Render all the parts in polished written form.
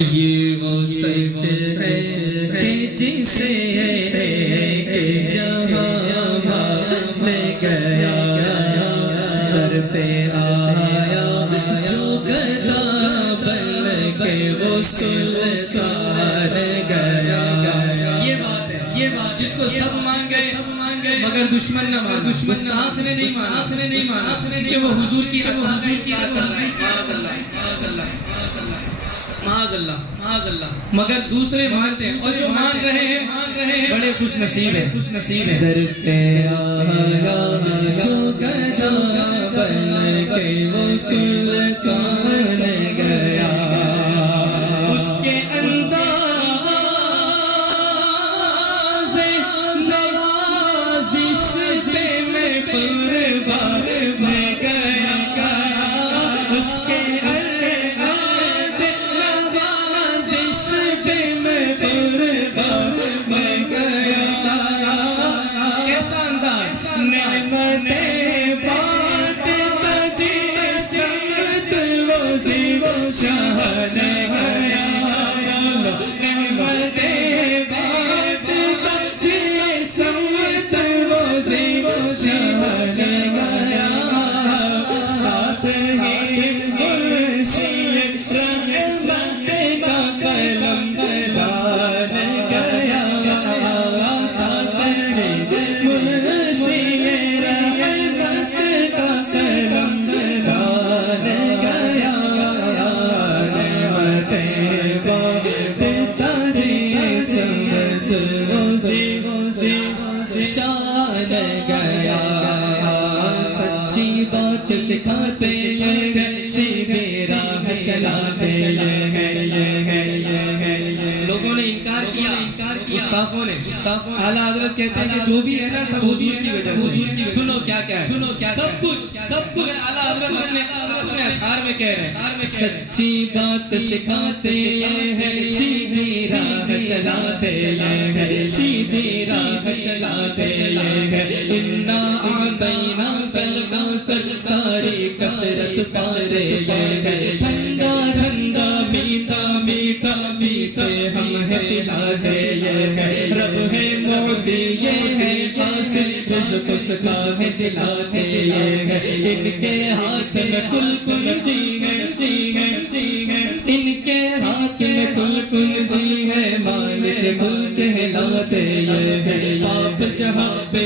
یہ وہ سچ ہے کہ جسے جہاں میں گیا در پہ آیا جو گدا بن کے وہ سلطان گیا. یہ بات ہے جس کو سب مان گئے مگر دشمن نہ مان. گستاخ نے نہیں مانا کہ وہ حضور کی عطا معاذ اللہ مگر دوسرے مانتے ہیں اور جو مان رہے ہیں بڑے خوش نصیب ہیں. در پہ آیا جو گدا بن کے وہ سلطان گیا. اس کے انداز نوازش پہ میں قربان میں گیا. اس کے انداز نوازش پہ میں قربان میں گیا. کیسا انداز نعمتیں بانٹتا جسمت وزیر شاہ نے گیا. نعمتیں بانٹتا جسمت وزیر شاہ نے گیا. ساتھ ہی مرشد رحمت کا قلم بان گیا. ساتھ ہی مرشد رحمت کا قلم بان گیا. نعمتیں بانٹتا جسمت وزیر شاہ نے گیا. سچی بات سکھاتے ہیں سیدھی راہ چلاتے ہیں. لوگوں نے انکار کیا گستاخوں نے. اعلیٰ حضرت کہتے ہیں کہ جو بھی ہے نا سب حضور کی وجہ سے. سنو کیا ہے سب کچھ مگر اعلیٰ حضرت اپنے اشعار میں کہہ رہے ہیں سچی بات سکھاتے ہیں سیدھی راہ چلاتے ہیں. سیدھی راہ چلاتے ہیں. انا اعطینا کل کوثر ساری کثرت پاتے ہیں. ٹھنڈا ٹھنڈا میٹھا میٹھا پیتے ہم ہے پلاتے ہیں. رب ہے معطی یہ ہے قاسم رزق اس کا ہے دلاتے ہیں. ان کے ہاتھ میں کل کنجی ہے. ان کے ہاتھ میں کل کنجی ہے. مالک ملک کہلاتے ہیں. آپ جہاں پہ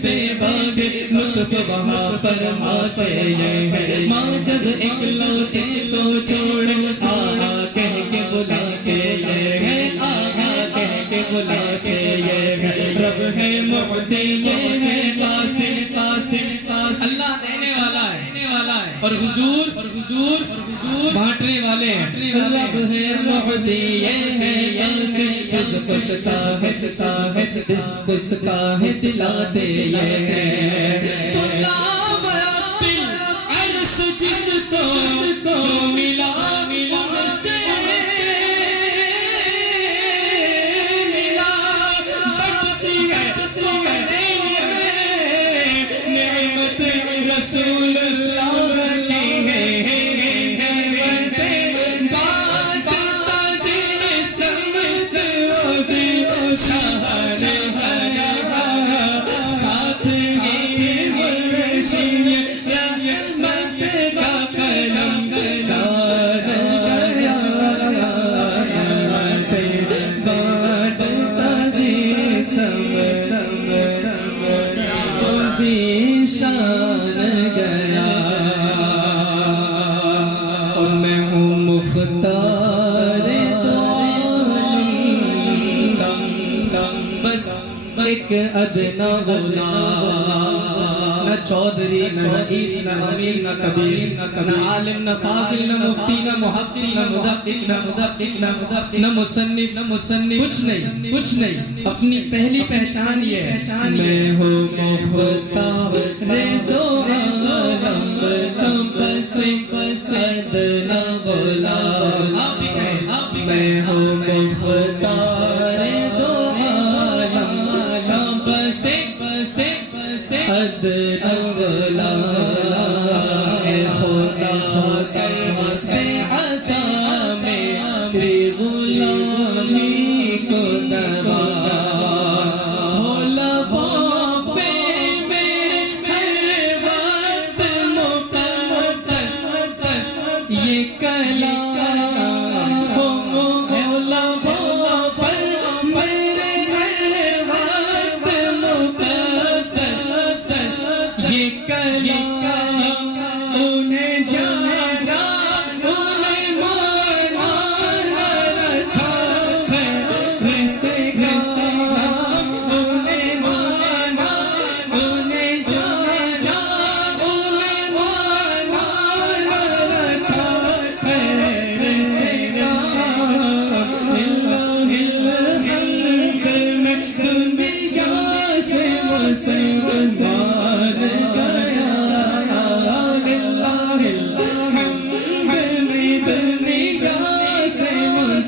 سے باغ لطف وہاں فرماتے ہیں. ماں جب ایک لوٹے تو چھوڑ آہا کہہ کے بلاتے ہیں. آہا کہہ کے بلاتے ہیں. رب ہے معطی یہ ہے قاسم. اللہ دینے والا ہے اور حضور بانٹنے والے ہیں. رب ہے معطی یہ ہے قاسم. رزق اس کا ہے دلاتے ہیں. تو لاو بالعرش جس کو جو ملا ان سے ملا. بڑھتی ہے نعمت رسول اللہ کی ہے. نعمتیں بانٹتا جسمت وزیر شاہ نے گیا. ساتھ ہی مرشد رحمت کا قلم بان گیا. نعمتیں بانٹتا جسمت وزیر شاہ گیا. اور میں ہوں مختار دو عالم کا بس ایک ادنا غلام. نہ چودھری نہ رئیس نہ امیر نہ کبیر نہ عالم نہ فاضل نہ مفتی نہ محقق نہ مدقق نہ مصنف کچھ نہیں. اپنی پہلی پہچان یہ ہے میں ہوں مختار دو عالم کا بس ادنا غلام. آپ بھی کہیں میں ہوں مختار دو عالم کا بس ادنا غلام. خدا کر دے عطا میں